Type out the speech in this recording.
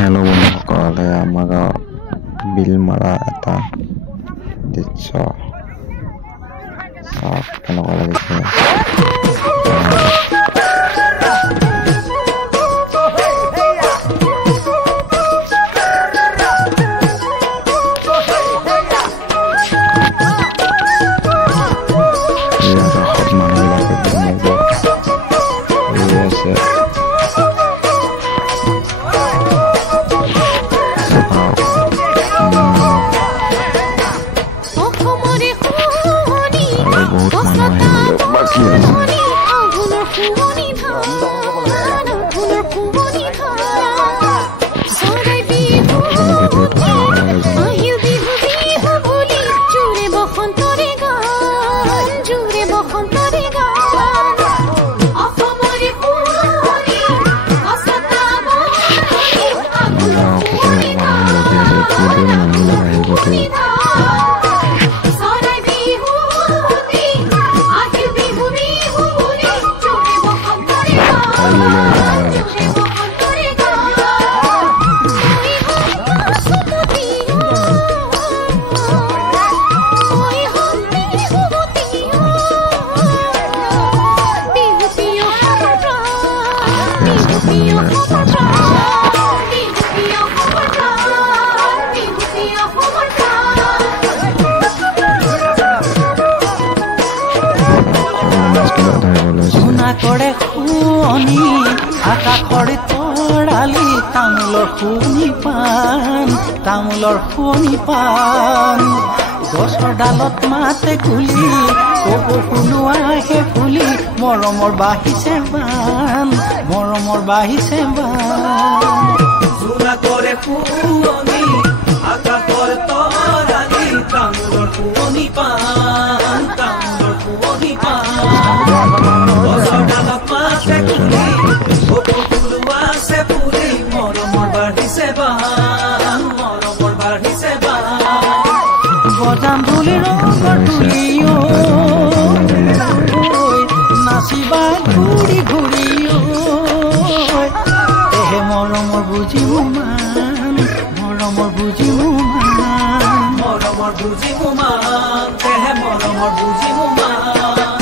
Hello' বন্ধুসকলে আমাৰ বিল মাৰা এটা দৃশ্য চাওক কেনেকুৱা লাগিছে। কৰে শুৱনি আকাশৰ তৰালি তামোলৰ শুৱনি পাণ গছৰ ডালত মাতে কুলি কপৌ ফুলো আহে ফুলি মৰমৰ বাঢ়িছে বান জোনা কৰে শুৱনি আকাশৰ তৰালি তামোলৰ শুৱনি পাণ গছৰ ডালত মাতে কুলি কপৌ ফুলো আছে ফুলি মৰমৰ বাঢ়িছে বান বজাম ধুলি ৰঙৰ তুলি নাচিবা ঘূৰি ঘূৰি তেহে মৰমৰ বুজিব মান তেহে মৰমৰ বুজিব মান